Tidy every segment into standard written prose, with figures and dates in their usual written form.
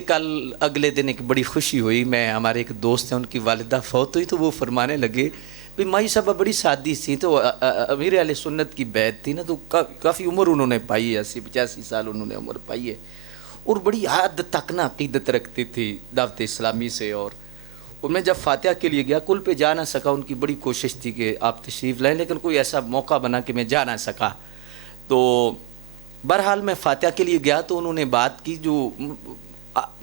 کل اگلے دن ایک بڑی خوشی ہوئی، میں ہمارے ایک دوست ہیں ان کی والدہ فوت ہوئی تو وہ فرمانے لگے بھی مائی صاحبہ بڑی سادی سی، تو امیر اہل سنت کی بیعت تھی نا، تو کافی عمر انہوں نے پائی ہے، 80-85 سال انہوں نے عمر پائی ہے، اور بڑی حد تک نا عقیدت رکھتی تھی دعوت اسلامی سے۔ اور میں جب فاتحہ کے لیے گیا کل پہ جا نہ سکا، ان کی بڑی کوشش تھی کہ آپ تشریف لائیں، لیکن کوئی ایسا موقع بنا کہ میں جا نہ سکا۔ تو بہرحال میں فاتحہ کے لیے گیا تو انہوں نے بات کی جو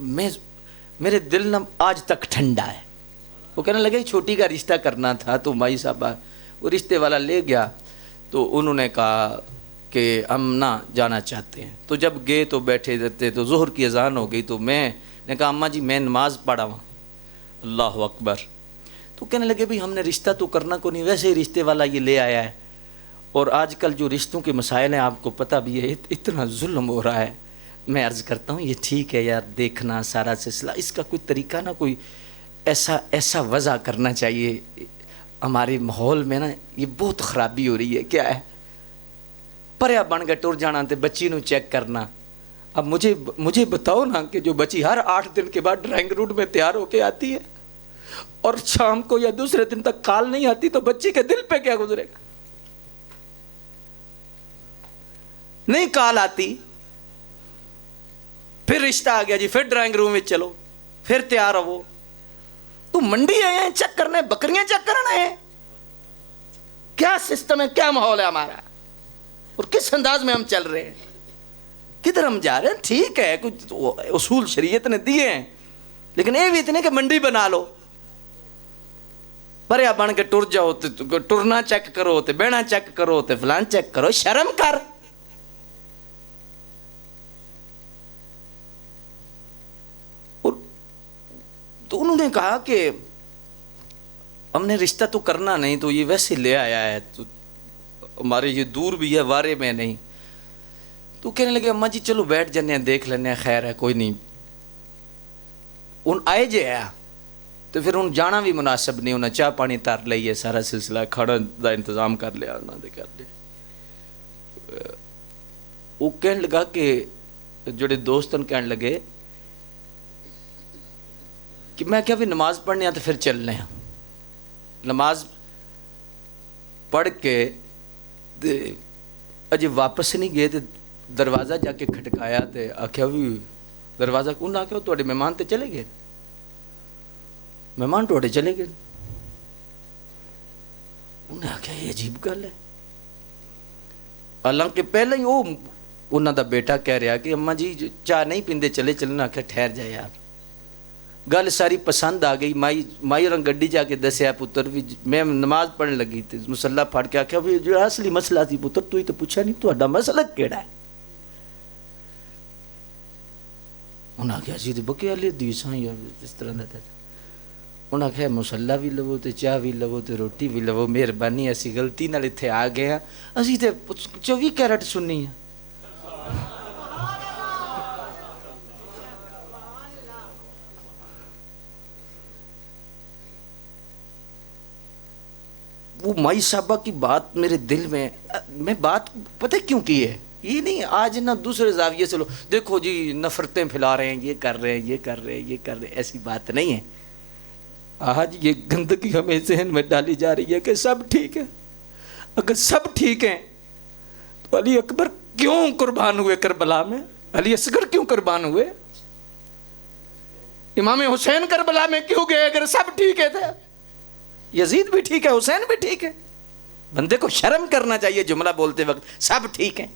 میرے دل نہ آج تک ٹھنڈا ہے۔ وہ کہنے لگے چھوٹی کا رشتہ کرنا تھا، تو مائی صاحبہ وہ رشتے والا لے گیا، تو انہوں نے کہا کہ ہم نہ جانا چاہتے ہیں۔ تو جب گئے تو بیٹھے رہتے تو ظہر کی اذان ہو گئی، تو میں نے کہا اماں جی میں نماز پڑھا ہوں، اللہ اکبر۔ تو کہنے لگے بھی ہم نے رشتہ تو کرنا کو نہیں، ویسے ہی رشتے والا یہ لے آیا ہے، اور آج کل جو رشتوں کے مسائل ہیں آپ کو پتہ بھی ہے، اتنا ظلم ہو رہا ہے۔ میں عرض کرتا ہوں یہ ٹھیک ہے یار، دیکھنا سارا سلسلہ، اس کا کوئی طریقہ نہ کوئی ایسا وضع کرنا چاہیے۔ ہمارے ماحول میں نا یہ بہت خرابی ہو رہی ہے۔ کیا ہے پریا بن کے ٹر جانا تے بچی نو چیک کرنا۔ اب مجھے بتاؤ نا کہ جو بچی ہر 8 دن کے بعد ڈرائنگ روم میں تیار ہو کے آتی ہے اور شام کو یا دوسرے دن تک کال نہیں آتی، تو بچی کے دل پہ کیا گزرے گا؟ نہیں کال آتی، پھر رشتہ آ گیا جی، پھر ڈرائنگ روم میں چلو، پھر تیار ہو۔ تو منڈی آئے ہیں چیک کرنے، بکریاں چیک کرنا ہے؟ کیا سسٹم ہے، کیا ماحول ہے ہمارا، اور کس انداز میں ہم چل رہے ہیں، کدھر ہم جا رہے ہیں؟ ٹھیک ہے کچھ اصول شریعت نے دیے ہیں، لیکن یہ بھی اتنے کہ منڈی بنا لو، پریا بن کے ٹر جاؤ، ٹرنا چیک کرو، بہنا چیک کرو، فلان چیک کرو، شرم کر۔ تو انہوں نے کہا کہ ہم نے رشتہ تو کرنا نہیں، تو یہ ویسے لے آیا ہے، تو ہمارے یہ دور بھی ہے، وارے میں نہیں۔ تو کہنے لگے اماں جی چلو بیٹھ جانے ہیں، دیکھ لینے ہیں، خیر ہے کوئی نہیں۔ ان آئے جے آیا تو پھر ان جانا بھی مناسب نہیں، انہیں چاہ پانی تار لئیے، سارا سلسلہ کھڑا دا انتظام کر لیا انہوں نے کر لیا۔ وہ کہنے لگا کہ جڑے دوستن کہنے لگے کہ میں کیا بھی نماز پڑھنے ہیں تو پھر چلنے ہیں۔ نماز پڑھ کے اجے واپس نہیں گئے، تو دروازہ جا کے کھٹکایا، تو آخیا بھی دروازہ کون آ کے تھوڑے مہمان تے چلے گئے، مہمان تھوڑے چلے گئے۔ انہیں آخیا یہ عجیب گل ہے، حالانکہ پہلے ہی وہ انہوں دا بیٹا کہہ رہا کہ اماں جی چاہ نہیں پیندے چلے چلنا، آخیا ٹھہر جائے یار، گل ساری پسند آ گئی۔ مائی اور گڈی جا کے دسیا پتر بھی میں نماز پڑھن لگی تھی، مسلح پھڑ کے آخیا بھی جو اصلی مسئلہ تھی پتر تو ہی تو پوچھا نہیں، تو مسئلہ کیڑا ہے؟ انہوں نے کہا جی بکے والے دیساں یا اس طرح دا انہوں نے کہا مسلح بھی لو تے چاہ بھی لو تے روٹی بھی لو، مہربانی اسی غلطی نال اتھے آ گئے ہیں، اسی تے 24 کیرٹ سننی ہیں۔ وہ مائی صاحبہ کی بات میرے دل میں بات پتہ کیوں کی ہے؟ یہ نہیں آج نہ دوسرے زاویے سے لو دیکھو جی نفرتیں پھیلا رہے ہیں، یہ کر رہے ہیں، یہ کر رہے ہیں، یہ کر رہے ہیں، ایسی بات نہیں ہے۔ آج یہ گندگی ہمیں ذہن میں ڈالی جا رہی ہے کہ سب ٹھیک ہے۔ اگر سب ٹھیک ہیں تو علی اکبر کیوں قربان ہوئے کربلا میں؟ علی اصغر کیوں قربان ہوئے؟ امام حسین کربلا میں کیوں گئے اگر سب ٹھیک ہے تھے؟ یزید بھی ٹھیک ہے، حسین بھی ٹھیک ہے۔ بندے کو شرم کرنا چاہیے جملہ بولتے وقت، سب ٹھیک ہیں۔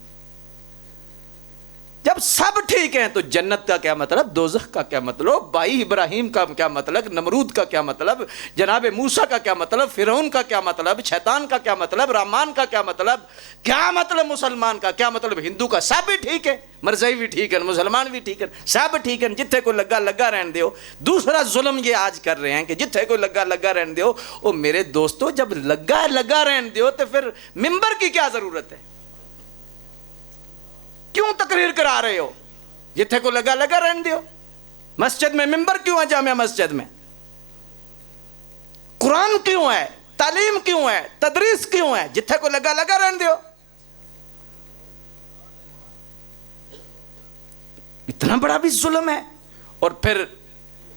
جب سب ٹھیک ہیں تو جنت کا کیا مطلب، دوزخ کا کیا مطلب، بھائی ابراہیم کا کیا مطلب، نمرود کا کیا مطلب، جناب موسیٰ کا کیا مطلب، فرعون کا کیا مطلب، شیطان کا کیا مطلب، رحمان کا کیا مطلب، کیا مطلب مسلمان کا کیا مطلب، ہندو کا سب بھی ٹھیک ہے، مرزائی بھی ٹھیک ہے، مسلمان بھی ٹھیک ہے، سب ٹھیک ہے، جتھے کوئی لگا رہن دیو۔ دوسرا ظلم یہ آج کر رہے ہیں کہ جتھے کوئی لگا رہن دیو۔ او میرے دوستو جب لگا رہن دیو تو پھر ممبر کی کیا ضرورت ہے؟ کیوں تقریر کرا رہے ہو؟ جتھے کو لگا رہن دیو۔ مسجد میں ممبر کیوں ہے؟ جامعہ مسجد میں قرآن کیوں ہے؟ تعلیم کیوں ہے؟ تدریس کیوں ہے؟ جتھے کو لگا رہن دیو۔ اتنا بڑا بھی ظلم ہے۔ اور پھر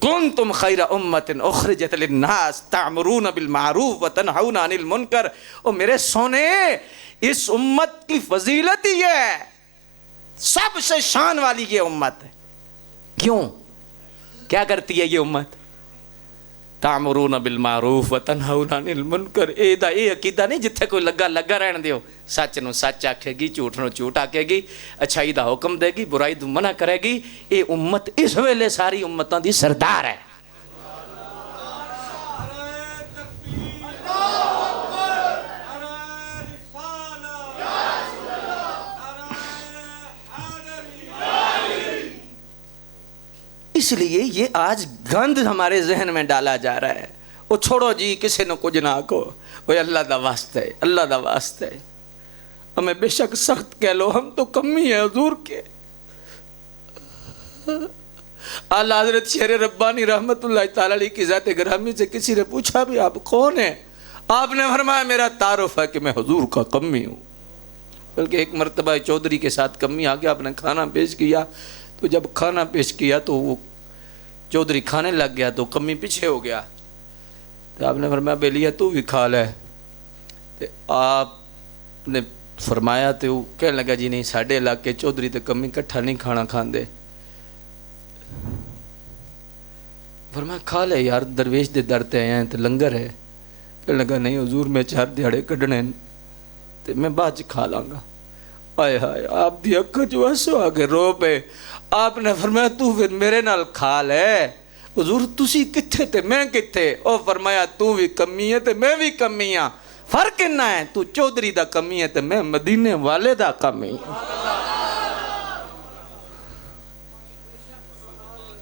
کنتم خیر امت اخرجت للناس تعمرون بالمعروف وتنہون عن المنکر. او میرے سونے، اس امت کی فضیلت ہی ہے، سب سے شان والی یہ امت ہے. کیوں؟ کیا کرتی ہے یہ امت؟ تعمرون بالمعروف وتنہون عن المنکر. اے عقیدہ نہیں جتھے کوئی لگا رہن دیو. سچ نو سچ آکھے گی، جھوٹ نو جھوٹ آکھے گی، اچھائی دا حکم دے گی، برائی تو منع کرے گی. اے امت اس ویلے ساری امتاں دی سردار ہے. اس لیے یہ آج گند ہمارے ذہن میں ڈالا جا رہا ہے. وہ چھوڑو جی، کسی نے کچھ نہ کہو، وہ اللہ دا واسطہ ہے، اللہ دا واسطہ ہے. ہمیں بے شک سخت کہہ لو، ہم تو کمی ہے حضور کے. اعلیٰ حضرت شیر ربانی رحمت اللہ تعالیٰ علیہ کی ذات گرامی سے کسی نے پوچھا بھی آپ کون ہیں؟ آپ نے فرمایا میرا تعارف ہے کہ میں حضور کا کمی ہوں. بلکہ ایک مرتبہ چودھری کے ساتھ کمی آ گیا، آپ نے کھانا پیش کیا، تو جب کھانا پیش کیا تو وہ چودھری کھانے لگ گیا تو کمی پیچھے ہو گیا. تو آپ نے فرمایا بیلیا تو بھی کھا لے. تو آپ نے فرمایا تو وہ کہنے لگا جی نہیں، ساڑھے علاقے چودھری تو کمی کٹھا نہیں کھانا کھان دے. فرمایا کھا لے یار، درویش دے در تے آئے ہیں تو لنگر ہے. کہنے لگا نہیں حضور میں 4 دیہڑے کڈنے تو میں بعد کھا لاں گا. آئے ہائے، آپ دی اکھا جو ایسو آگے رو پہ. آپ نے فرمایا تو پھر میرے نال کھا لے. حضور تسی کتھے تے میں کتھے؟ او فرمایا تو بھی کمی ہے تے میں بھی کمی ہاں. فرق نہ ہے، تو چودھری دا کمی ہے تے میں مدینے والے دا کمی.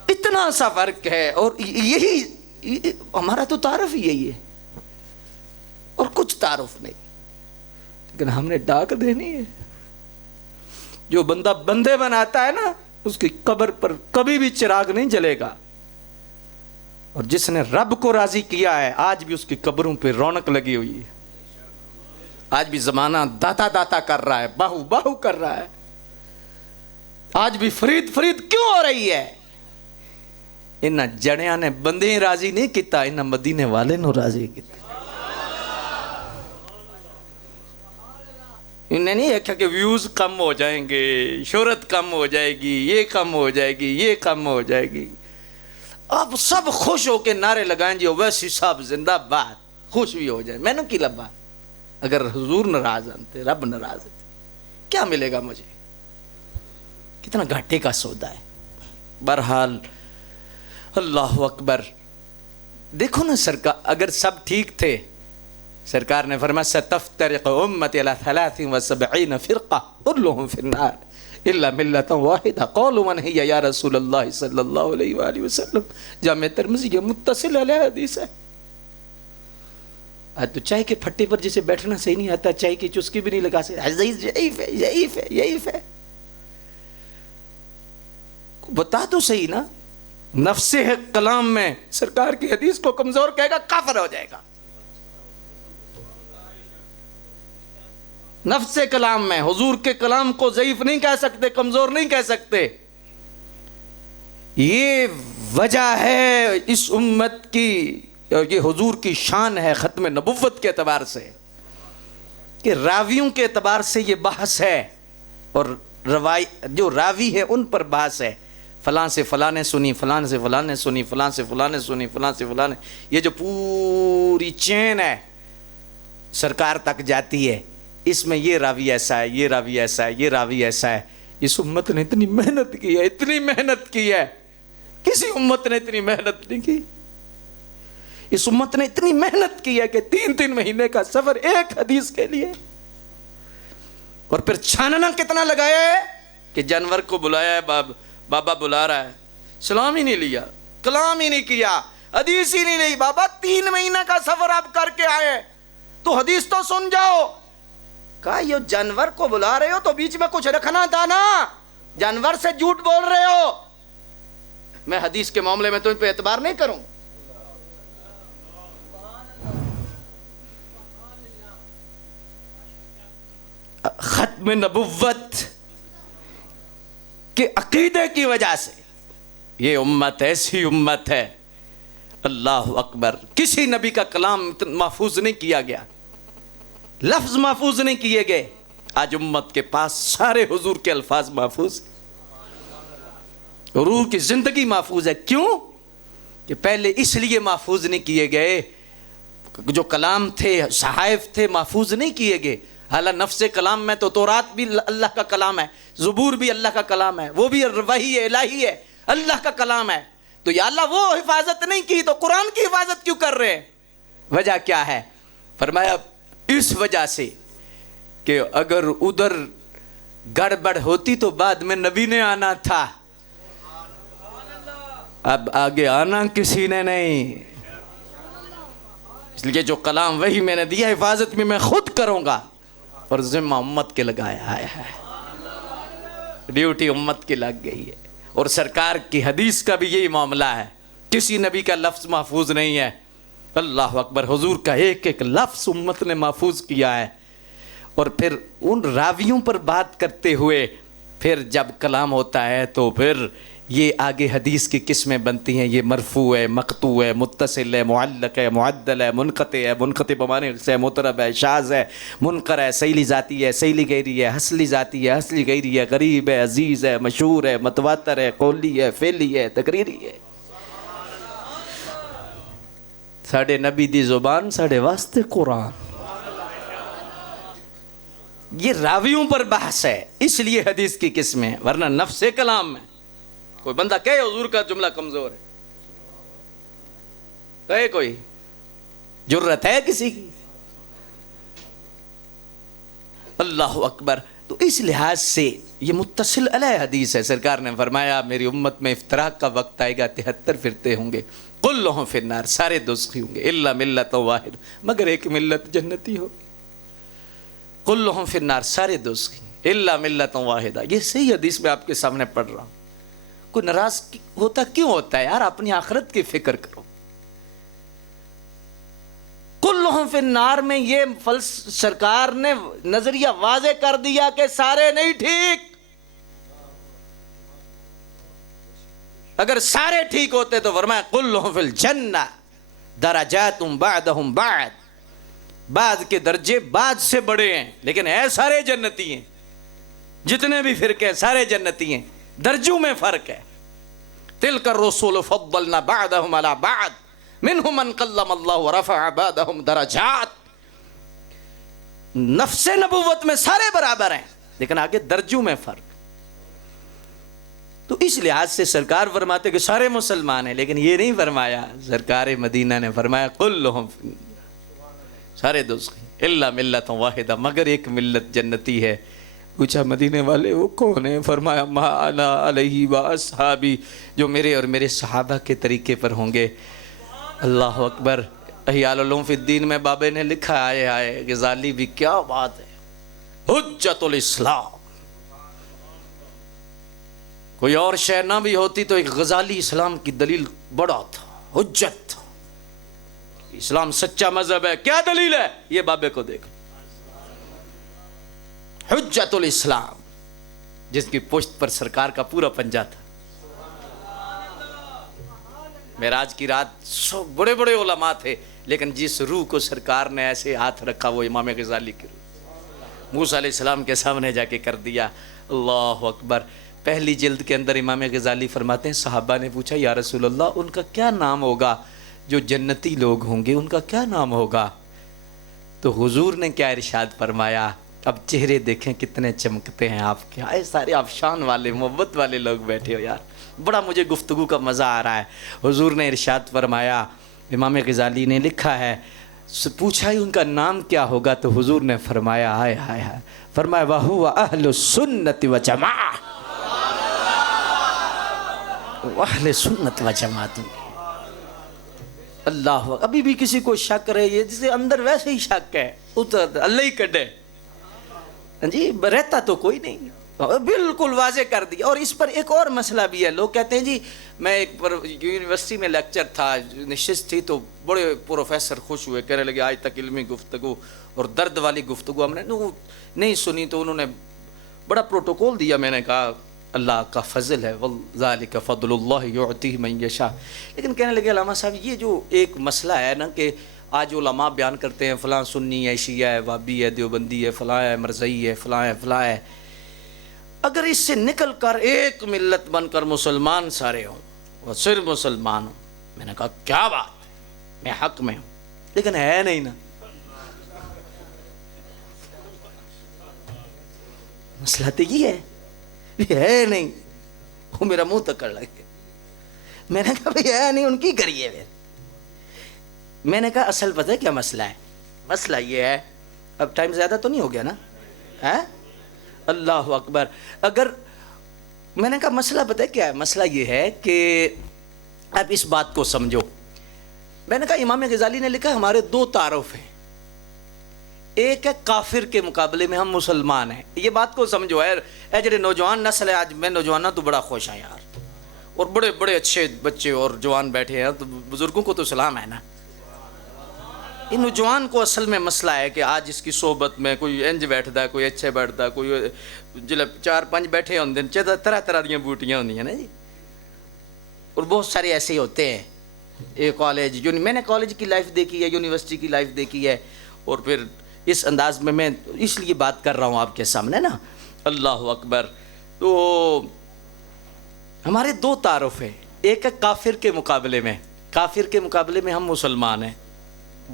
اتنا سا فرق ہے. اور یہی ہمارا تو تعارف ہی یہی ہے، اور کچھ تعارف نہیں. لیکن ہم نے ڈاک دینی ہے. جو بندہ بندے بناتا ہے نا، اس کی قبر پر کبھی بھی چراغ نہیں جلے گا. اور جس نے رب کو راضی کیا ہے، آج بھی اس کی قبروں پہ رونق لگی ہوئی ہے. آج بھی زمانہ داتا داتا کر رہا ہے، باہو باہو کر رہا ہے. آج بھی فرید فرید کیوں ہو رہی ہے؟ انہاں جڑیاں نے بندے راضی نہیں کیتا، انہاں مدینے والے نو راضی کیتا. انہیں نہیں دیکھا کہ ویوز کم ہو جائیں گے، شہرت کم ہو جائے گی، یہ کم ہو جائے گی، یہ کم ہو جائے گی. آپ سب خوش ہو کے نعرے لگائیں جی ویسی صاحب زندہ باد، خوش بھی ہو جائیں. میں نے کی لبا اگر حضور ناراض آنتے، رب ناراض ہوتے، کیا ملے گا مجھے؟ کتنا گھاٹے کا سودا ہے. بہرحال اللہ اکبر. دیکھو نا سرکار، اگر سب ٹھیک تھے، سرکار نے فرمایا ستفترق امتی علی 73 فرقہ كلهم فی النار الا ملۃ واحدہ. قالوا من ہی یا رسول اللہ صلی اللہ علیہ وآلہ وسلم. جامع ترمذی یہ متصل علیہ حدیث ہے. آج تو چائے کے پھٹے پر جسے بیٹھنا صحیح نہیں آتا، چائے کی چسکی بھی نہیں لگا سکتے. ضعیف ہے، ضعیف ہے، ضعیف ہے. بتا تو صحیح نا. نفس کلام میں سرکار کی حدیث کو کمزور کہے گا کافر ہو جائے گا. نفس کلام میں حضور کے کلام کو ضعیف نہیں کہہ سکتے، کمزور نہیں کہہ سکتے. یہ وجہ ہے اس امت کی، یہ حضور کی شان ہے ختم نبوت کے اعتبار سے، کہ راویوں کے اعتبار سے یہ بحث ہے، اور جو راوی ہے ان پر بحث ہے. فلاں سے فلاں نے سنی، فلاں سے فلاں نے سنی، فلاں سے فلاں نے سنی، فلاں سے فلاں نے. یہ جو پوری چین ہے سرکار تک جاتی ہے، اس میں یہ راوی ایسا ہے، یہ راوی ایسا ہے، یہ راوی ایسا ہے. اس امت نے اتنی محنت کی ہے، اتنی محنت کی ہے، کسی امت نے اتنی محنت نہیں کی. اس امت نے اتنی محنت کی ہے کہ 3 مہینے کا سفر ایک حدیث کے لیے. اور پھر چھاننا کتنا لگایا ہے کہ جانور کو بلایا ہے، بابا بلا رہا ہے، سلام ہی نہیں لیا، کلام ہی نہیں کیا، حدیث ہی نہیں لی. بابا 3 مہینے کا سفر آپ کر کے آئے تو حدیث تو سن جاؤ. کہا یہ جانور کو بلا رہے ہو تو بیچ میں کچھ رکھنا تھا نا، جانور سے جھوٹ بول رہے ہو. میں حدیث کے معاملے میں تم پہ اعتبار نہیں کروں. ختم نبوت کے عقیدے کی وجہ سے یہ امت ایسی امت ہے، اللہ اکبر، کسی نبی کا کلام محفوظ نہیں کیا گیا، لفظ محفوظ نہیں کیے گئے. آج امت کے پاس سارے حضور کے الفاظ محفوظ، حضور کی زندگی محفوظ ہے. کیوں؟ کہ پہلے اس لیے محفوظ نہیں کیے گئے، جو کلام تھے، صحائف تھے، محفوظ نہیں کیے گئے. حالانکہ نفس کلام میں تو تورات بھی اللہ کا کلام ہے، زبور بھی اللہ کا کلام ہے، وہ بھی وحی الہی ہے، اللہ کا کلام ہے. تو یا اللہ وہ حفاظت نہیں کی تو قرآن کی حفاظت کیوں کر رہے ہیں؟ وجہ کیا ہے؟ فرمایا اس وجہ سے کہ اگر ادھر گڑبڑ ہوتی تو بعد میں نبی نے آنا تھا، اب آگے آنا کسی نے نہیں. اس لیے جو کلام وہی میں نے دیا، حفاظت بھی میں خود کروں گا، اور ذمہ امت کے لگایا ہے، ڈیوٹی امت کی لگ گئی ہے. اور سرکار کی حدیث کا بھی یہی معاملہ ہے، کسی نبی کا لفظ محفوظ نہیں ہے. اللہ اکبر، حضور کا ایک ایک لفظ امت نے محفوظ کیا ہے. اور پھر ان راویوں پر بات کرتے ہوئے پھر جب کلام ہوتا ہے تو پھر یہ آگے حدیث کی قسمیں بنتی ہیں. یہ مرفوع ہے، مقطوع ہے، متصل ہے، معلق ہے، معدل ہے، منقطع ہے، منقطع بمعنی سے مطرب ہے، شاذ ہے، منکر ہے، سیلی ذاتی ہے، سیلی غیری ہے، حسلی ذاتی ہے، حسلی غیری ہے، غریب ہے، عزیز ہے، مشہور ہے، متواتر ہے، قولی ہے، فعلی ہے، تقریری ہے. ساڑھے نبی دی زبان ساڑھے واسطے قرآن. یہ راویوں پر بحث ہے، اس لیے حدیث کی قسمیں، ورنہ نفس کلام میں کوئی بندہ کہے حضور کا جملہ کمزور ہے، کہے کوئی جرت ہے کسی کی؟ اللہ اکبر. تو اس لحاظ سے یہ متصل علیہ حدیث ہے. سرکار نے فرمایا میری امت میں افتراق کا وقت آئے گا، 73 فرقے ہوں گے، کلہم فی النار، سارے دوزخی ہوں گے، الا ملت واحد، مگر ایک ملت جنتی ہوگی. کلہم فی النار، سارے دوزخی، الا ملت واحدہ. یہ صحیح حدیث میں آپ کے سامنے پڑھ رہا ہوں. کوئی ناراض ہوتا کیوں ہوتا ہے یار؟ اپنی آخرت کی فکر کرو. کلہم فی النار میں یہ سرکار نے نظریہ واضح کر دیا کہ سارے نہیں ٹھیک. اگر سارے ٹھیک ہوتے تو فرمایا کلہم فی الجنہ درجات بعدہم بعد، بعد کے درجے بعد سے بڑے ہیں، لیکن ہے سارے جنتی ہیں. جتنے بھی فرقے سارے جنتی ہیں، درجوں میں فرق ہے. تلک الرسول فضلنا بعدہم علی بعد منہم من کلم اللہ ورفع بعدہم درجات. نفس نبوت میں سارے برابر ہیں، لیکن آگے درجوں میں فرق. تو اس لحاظ سے سرکار فرماتے کہ سارے مسلمان ہیں، لیکن یہ نہیں فرمایا. سرکار مدینہ نے فرمایا کلہم سارے دوزخی الا ملت واحدہ، مگر ایک ملت جنتی ہے. پوچھا مدینے والے وہ کون ہیں؟ فرمایا ما انا علیہ و اصحابی، جو میرے اور میرے صحابہ کے طریقے پر ہوں گے. اللہ اکبر. احیاء العلوم فی الدین میں بابے نے لکھا، آئے آئے غزالی بھی کیا بات ہے، حجت الاسلام. کوئی اور شے نہ بھی ہوتی تو ایک غزالی اسلام کی دلیل بڑا تھا، حجت. اسلام سچا مذہب ہے، کیا دلیل ہے؟ یہ بابے کو دیکھو، حجت الاسلام، جس کی پشت پر سرکار کا پورا پنجہ تھا. معراج کی رات سب بڑے بڑے علماء تھے، لیکن جس روح کو سرکار نے ایسے ہاتھ رکھا وہ امام غزالی کی روح. موسیٰ علیہ السلام کے سامنے جا کے کر دیا. اللہ اکبر. پہلی جلد کے اندر امام غزالی فرماتے ہیں صحابہ نے پوچھا یا رسول اللہ ان کا کیا نام ہوگا، جو جنتی لوگ ہوں گے ان کا کیا نام ہوگا؟ تو حضور نے کیا ارشاد فرمایا؟ اب چہرے دیکھیں کتنے چمکتے ہیں آپ کے. آئے سارے آبشان والے محبت والے لوگ بیٹھے ہو یار، بڑا مجھے گفتگو کا مزہ آ رہا ہے. حضور نے ارشاد فرمایا، امام غزالی نے لکھا ہے، پوچھا ہی ان کا نام کیا ہوگا تو حضور نے فرمایا ہائے ہائے ہائے، فرمایا وَهُوَ أَهْلُ السُّنَّةِ وَجَمَاعَةِ، اہل سنت و جماعت. اللہ. ابھی بھی کسی کو شک رہے، یہ جسے اندر ویسے ہی شک ہے، اللہ ہی کڈے جی، رہتا تو کوئی نہیں. بالکل واضح کر دیا. اور اس پر ایک اور مسئلہ بھی ہے. لوگ کہتے ہیں جی میں ایک یونیورسٹی میں لیکچر تھا، نشست تھی، تو بڑے پروفیسر خوش ہوئے، کہنے لگے آج تک علمی گفتگو اور درد والی گفتگو ہم نے نہیں سنی. تو انہوں نے بڑا پروٹوکول دیا. میں نے کہا اللہ کا فضل ہے، وَذَلِكَ فَضْلُ اللَّهِ يُعْطِيهِ مَن يَشَاءُ۔ لیکن کہنے لگے علامہ صاحب یہ جو ایک مسئلہ ہے نا کہ آج علماء بیان کرتے ہیں فلاں سنی ہے، شیعہ ہے، وہابی ہے، دیوبندی ہے، فلاں ہے، مرزئی ہے، فلاں ہے، فلاں ہے، اگر اس سے نکل کر ایک ملت بن کر مسلمان سارے ہوں اور صرف مسلمان ہوں، میں نے کہا کیا بات ہے، میں حق میں ہوں، لیکن ہے نہیں نا، مسئلہ تو یہ ہے نہیں، وہ میرا منہ تکڑ لگے، میں نے کہا بھئی ہے نہیں، ان کی کریے پھر۔ میں نے کہا اصل پتہ ہے کیا مسئلہ ہے، مسئلہ یہ ہے، اب ٹائم زیادہ تو نہیں ہو گیا نا، ہے اللہ اکبر، اگر میں نے کہا مسئلہ پتہ ہے کیا ہے، مسئلہ یہ ہے کہ اب اس بات کو سمجھو، میں نے کہا امام غزالی نے لکھا ہمارے دو تعارف ہیں، ایک ہے کافر کے مقابلے میں ہم مسلمان ہیں، یہ بات کو سمجھو، اے جڑے نوجوان نسل ہے، آج میں نوجوانوں تو بڑا خوش ہوں یار، اور بڑے بڑے اچھے بچے اور جوان بیٹھے ہیں، تو بزرگوں کو تو سلام ہے نا، یہ نوجوان کو اصل میں مسئلہ ہے کہ آج اس کی صحبت میں کوئی انج بیٹھتا ہے، کوئی اچھے بیٹھتا ہے، کوئی جلے 4-5 بیٹھے ہوندے ہیں، طرح طرح دیاں بوٹیاں ہوندی ہیں نا جی، اور بہت سارے ایسے ہی ہوتے ہیں، یہ کالج، میں نے کالج کی لائف دیکھی ہے، یونیورسٹی کی لائف دیکھی ہے، اور پھر اس انداز میں اس لیے بات کر رہا ہوں آپ کے سامنے نا، اللہ اکبر۔ تو ہمارے دو تعارف ہیں، ایک ہے کافر کے مقابلے میں، کافر کے مقابلے میں ہم مسلمان ہیں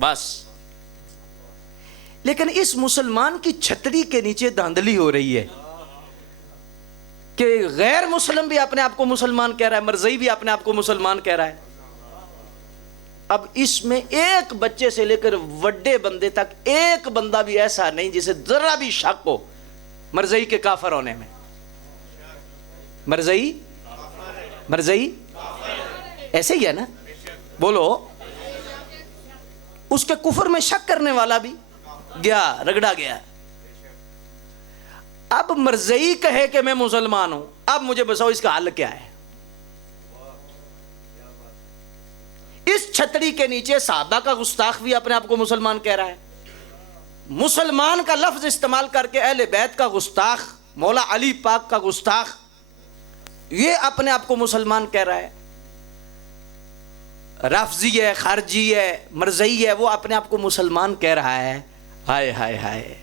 بس، لیکن اس مسلمان کی چھتری کے نیچے دھاندلی ہو رہی ہے کہ غیر مسلم بھی اپنے آپ کو مسلمان کہہ رہا ہے، مرزئی بھی اپنے آپ کو مسلمان کہہ رہا ہے۔ اب اس میں ایک بچے سے لے کر وڈے بندے تک ایک بندہ بھی ایسا نہیں جسے ذرا بھی شک ہو مرزئی کے کافر ہونے میں، مرزئی ایسے ہی ہے نا، بولو، اس کے کفر میں شک کرنے والا بھی گیا، رگڑا گیا۔ اب مرزئی کہے کہ میں مسلمان ہوں، اب مجھے بتاؤ اس کا حل کیا ہے؟ اس چھتری کے نیچے صحابہ کا گستاخ بھی اپنے آپ کو مسلمان کہہ رہا ہے، مسلمان کا لفظ استعمال کر کے اہل بیت کا گستاخ، مولا علی پاک کا گستاخ، یہ اپنے آپ کو مسلمان کہہ رہا ہے، رافضی ہے، خارجی ہے، مرزئی ہے، وہ اپنے آپ کو مسلمان کہہ رہا ہے۔ ہائے ہائے ہائے،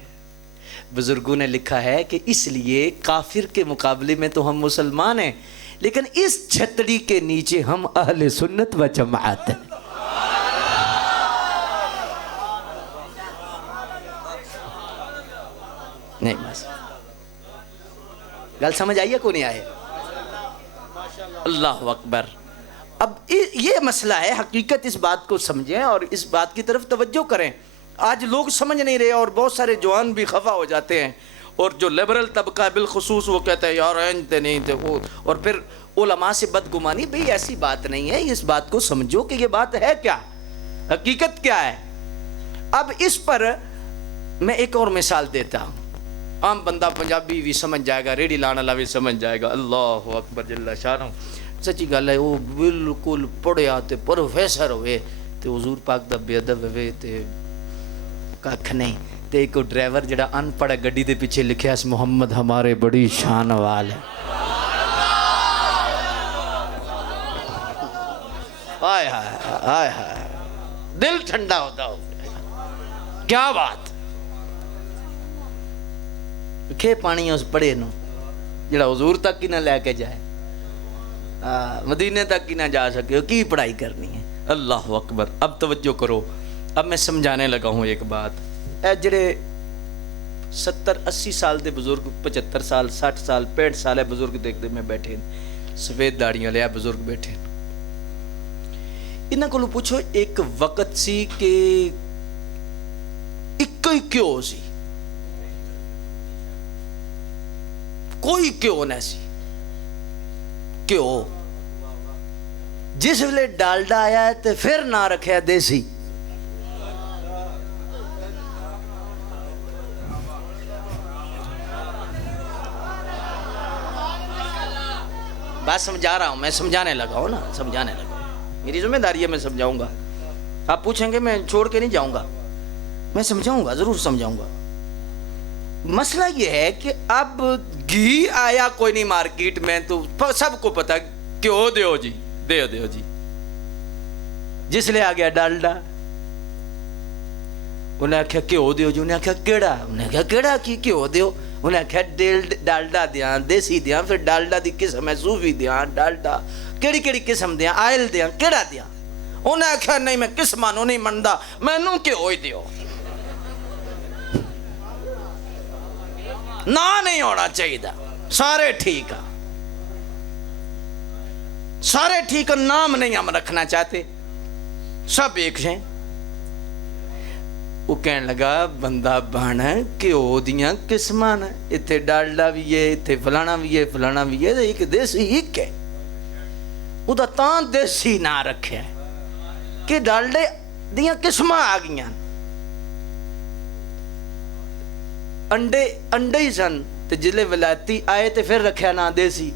بزرگوں نے لکھا ہے کہ اس لیے کافر کے مقابلے میں تو ہم مسلمان ہیں، لیکن اس چھتری کے نیچے ہم اہل سنت و جماعت ہیں۔ نہیں بس گل سمجھ آئیے کو نہیں آئے؟ اللہ اکبر۔ اب یہ مسئلہ ہے، حقیقت اس بات کو سمجھیں اور اس بات کی طرف توجہ کریں۔ آج لوگ سمجھ نہیں رہے اور بہت سارے جوان بھی خفا ہو جاتے ہیں، اور جو لیبرل طبقہ ہے بالخصوص وہ کہتا ہے یار اینتے نہیں تھے وہ، اور پھر علماء سے بدگمانی، بھئی ایسی بات نہیں ہے، اس بات کو سمجھو کہ یہ بات ہے کیا، حقیقت کیا ہے۔ اب اس پر میں ایک اور مثال دیتا ہوں، عام بندہ پنجابی بھی سمجھ جائے گا، ریڑھی لانے والا بھی سمجھ جائے گا، اللہ اکبر جل شانہ۔ سچی گل ہے، وہ بالکل پڑھیا تے پروفیسر ہوئے تے حضور پاک دا بے ادب ہوئے تے کھ نہیں، تے ایک ڈرائیور جڑا ان پڑھ گڈی دے پیچھے لکھیا اس محمد ہمارے بڑی شان وال ہے، آئے ہائے ہائے، دل ٹھنڈا ہوتا ہو، کیا بات، کھے پانی اس پڑھے نو جڑا حضور تک ہی نہ لے کے جائے، مدینے تک ہی نہ جا سکے، کی پڑھائی کرنی ہے۔ اللہ اکبر۔ اب توجہ کرو، اب میں سمجھانے لگا ہوں ایک بات، اے جڑے 70-80 سال دے بزرگ، 75 سال 60 سال 65 سال ہے بزرگ دیکھ دے میں بیٹھے، سفید داڑیاں لیا بزرگ بیٹھے، انہاں کو پوچھو ایک وقت سی کہ ایک ہی کیوں سی، کوئی کیوں نہ سی، کیوں جس ویلے ڈالڈا آیا ہے تے پھر نہ رکھیا دیسی، بات سمجھا رہا ہوں، میں سمجھانے لگا ہوں نا، سمجھانے لگا ہوں، میری ذمہ داری ہے، میں سمجھاؤں گا، آپ پوچھیں گے میں چھوڑ کے نہیں جاؤں گا، میں سمجھاؤں گا، ضرور سمجھاؤں گا۔ مسئلہ یہ ہے کہ اب گھی آیا کوئی نہیں مارکیٹ میں تو سب کو پتا کیوں دیو جی دیو جی. جس لے آ گیا ڈالڈا, انہیں آخیا کیوں دیو جی, انہیں آخیا کیڑا, انہیں آخیا کیڑا کی کیوں دیو, انہیں آخیا ڈالڈا دیاں, دیسی دیاں, پھر ڈالڈا دی قسم ہے صوفی دیاں, ڈالڈا کیڑی کیڑی قسم دیاں, آئل دیاں, کیڑا دیاں. انہیں آخیا نہیں میں قسمانوں نہیں مندا, مینوں کیوں ہی دیو, نہ نہیں ہونا چاہیے, سارے ٹھیک ہے, سارے ٹھیک ہے, نام نہیں ہم رکھنا چاہتے, سب ایک ہیں. وہ کہنے لگا بندہ بہن ہے کیوں دیاں قسمان ہے, اتھے ڈالڈا بھی ہے, اتھے فلانا بھی ہے, فلانا بھی ہے, ایک دیسی ایک ہے. وہ دا تان دیسی نہ رکھے کہ ڈالڈے دیاں قسماں آ گیاں. انڈے ہی سن تے جلے ولایتی آئے تے پھر رکھیا نا دیسی.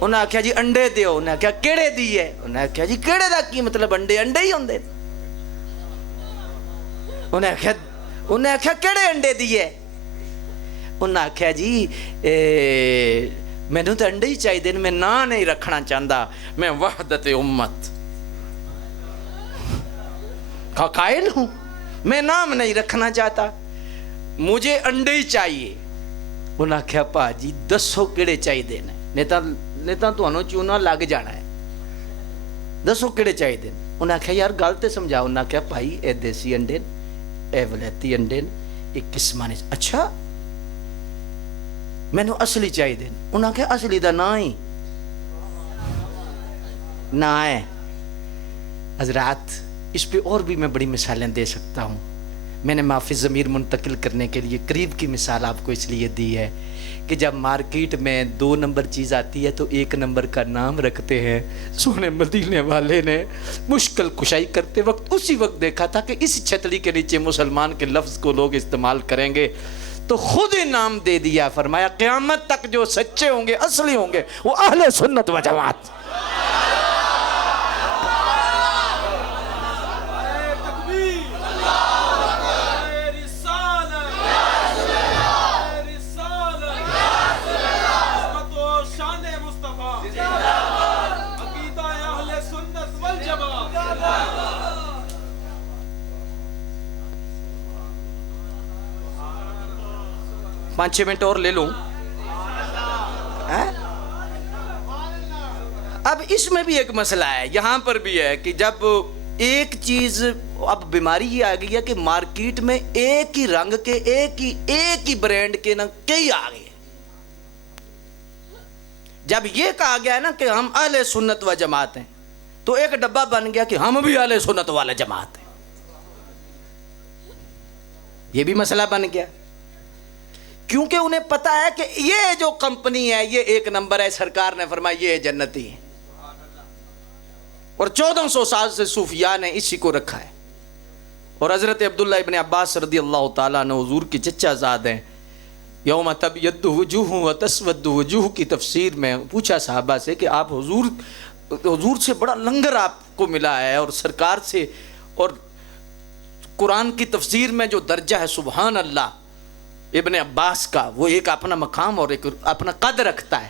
انہیں آخیا جی انڈے دیو, انہیں آخیا کیڑے دی ہے, انہیں آخیا جی کیڑے دا کی مطلب, انڈے ہی ہوندے. انہیں آخیا کیڑے انڈے دی ہے, انہیں آخیا جی مینوں تو انڈے ہی چاہیے, میں نام نہیں رکھنا چاہتا, میں وحدت امت کا قائل ہوں, میں نام نہیں رکھنا چاہتا, مجھے انڈے ہی چاہیے. انہیں آخیا پا جی دسو کیڑے چاہیے, نہیں تو انہوں چونا لگ جانا ہے, دسو کیڑے چاہیے. انہیں آخیا یار گل تے سمجھاؤ. انہیں آخیا بھائی اے دیسی انڈے, اے ولایتی انڈے, ایک قسم نے. اچھا مینوں اصلی چاہیے. انہیں آخیا اصلی دا نا ہی نہ ہے. حضرات اس پہ اور بھی میں بڑی مثالیں دے سکتا ہوں. میں نے معافی ضمیر منتقل کرنے کے لیے قریب کی مثال آپ کو اس لیے دی ہے کہ جب مارکیٹ میں 2 نمبر چیز آتی ہے تو 1 نمبر کا نام رکھتے ہیں. سونے مدینے والے نے مشکل کشائی کرتے وقت اسی وقت دیکھا تھا کہ اس چھتری کے نیچے مسلمان کے لفظ کو لوگ استعمال کریں گے تو خود ہی نام دے دیا. فرمایا قیامت تک جو سچے ہوں گے, اصلی ہوں گے, وہ اہل سنت و جماعت. پانچ 6 منٹ اور لے لوں. اب اس میں بھی ایک مسئلہ ہے, یہاں پر بھی ہے کہ جب ایک چیز, اب بیماری یہ آ گئی ہے کہ مارکیٹ میں ایک ہی رنگ کے ایک ہی برانڈ کے نا کئی آ گئے. جب یہ کہا گیا ہے نا کہ ہم اہل سنت و جماعت ہیں تو ایک ڈبہ بن گیا کہ ہم بھی اہل سنت والے جماعت ہیں. یہ بھی مسئلہ بن گیا کیونکہ انہیں پتا ہے کہ یہ جو کمپنی ہے یہ 1 نمبر ہے. سرکار نے فرمایا یہ جنتی ہے, اور 1400 سال سے صوفیاء نے اسی کو رکھا ہے. اور حضرت عبداللہ ابن عباس رضی اللہ تعالیٰ نے حضور کی چچا زاد ہیں, یوم تبیض وجوہ و تسود وجوہ کی تفسیر میں پوچھا صحابہ سے کہ آپ حضور سے بڑا لنگر آپ کو ملا ہے, اور سرکار سے, اور قرآن کی تفسیر میں جو درجہ ہے سبحان اللہ ابن عباس کا, وہ ایک اپنا مقام اور ایک اپنا قد رکھتا ہے.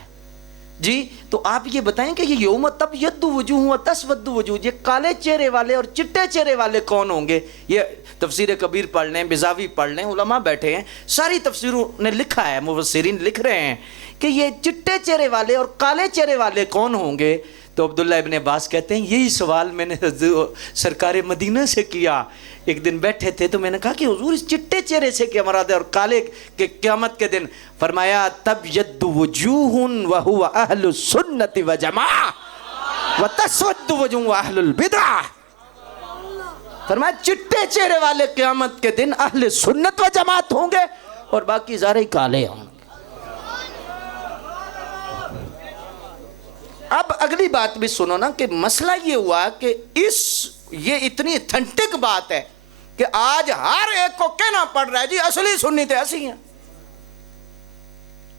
جی تو آپ یہ بتائیں کہ یہ یوم تبیض وجوہ و تسود وجوہ, یہ کالے چہرے والے اور چٹے چہرے والے کون ہوں گے؟ یہ تفسیر کبیر پڑھ لیں, بزاوی پڑھ لیں, علماء بیٹھے ہیں, ساری تفسیروں نے لکھا ہے, مفسرین لکھ رہے ہیں کہ یہ چٹے چہرے والے اور کالے چہرے والے کون ہوں گے. تو عبداللہ ابن عباس کہتے ہیں یہی سوال میں نے سرکار مدینہ سے کیا. ایک دن بیٹھے تھے تو میں نے کہا کہ حضور اس چٹے چہرے سے کیا مراد ہے اور کالے کے قیامت کے دن؟ فرمایا تبیض وجوہ وہو اہل السنت و جماعہ وتسود وجوہ اہل البدع. فرمایا چٹے چہرے والے قیامت کے دن اہل سنت و جماعت ہوں گے اور باقی سارے کالے ہوں گے. اب اگلی بات بھی سنو نا کہ مسئلہ یہ ہوا کہ یہ اتنی اتھنٹک بات ہے کہ آج ہر ایک کو کہنا پڑ رہا ہے جی اصلی سنی تو ایسی ہیں.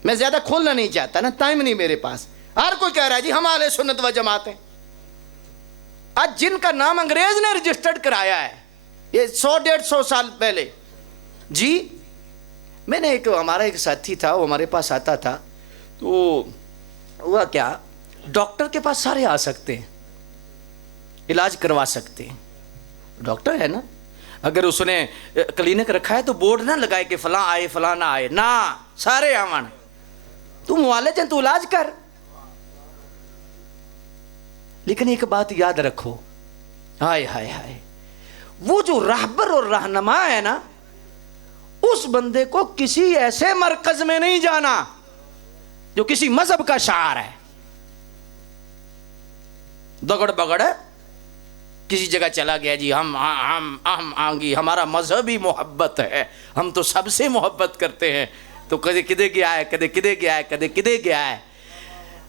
میں زیادہ کھولنا نہیں چاہتا نا, ٹائم نہیں میرے پاس. ہر کوئی کہہ رہا ہے جی ہم اہل سنت و جماعت ہیں. آج جن کا نام انگریز نے رجسٹرڈ کرایا ہے یہ 100-150 سال پہلے, جی میں نے ہمارا ایک ساتھی تھا, وہ ہمارے پاس آتا تھا, تو ہوا کیا, ڈاکٹر کے پاس سارے آ سکتے ہیں, علاج کروا سکتے ہیں, ڈاکٹر ہے نا, اگر اس نے کلینک رکھا ہے تو بورڈ نہ لگائے کہ فلاں آئے فلاں نہ آئے, نہ, سارے آون, تو معالج ہے, تو علاج کر. لیکن ایک بات یاد رکھو, ہائے ہائے ہائے, وہ جو راہبر اور رہنما ہے نا, اس بندے کو کسی ایسے مرکز میں نہیں جانا جو کسی مذہب کا شعار ہے, دگڑ بگڑ کسی جگہ چلا گیا, جی ہم آنگی, ہمارا مذہبی محبت ہے, ہم تو سب سے محبت کرتے ہیں, تو کدے کدے گیا ہے, کدے کدے گیا ہے, کدے کدے گیا ہے.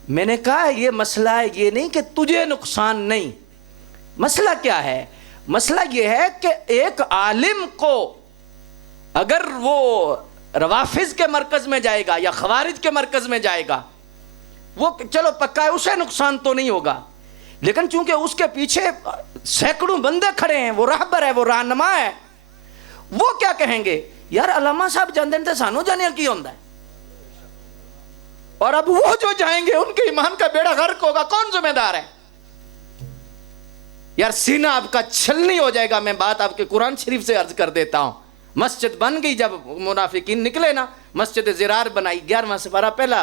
میں نے کہا یہ مسئلہ یہ نہیں کہ تجھے نقصان نہیں, مسئلہ کیا ہے, مسئلہ یہ ہے کہ ایک عالم کو اگر وہ روافظ کے مرکز میں جائے گا یا خوارج کے مرکز میں جائے گا, وہ چلو پکا ہے, اسے نقصان تو نہیں ہوگا, لیکن چونکہ اس کے پیچھے سینکڑوں بندے کھڑے ہیں, وہ راہبر ہے, وہ رہنما ہے, وہ کیا کہیں گے, یار علامہ صاحب جاندے تے سانو جانے کی ہوندا ہے, اور اب وہ جو جائیں گے ان کے ایمان کا بیڑا غرق ہوگا, کون ذمہ دار ہے؟ یار سینہ آپ کا چھلنی ہو جائے گا. میں بات آپ کے قرآن شریف سے عرض کر دیتا ہوں, مسجد بن گئی, جب منافقین نکلے نا, مسجد زرار بنائی, 11واں سپارہ پہلا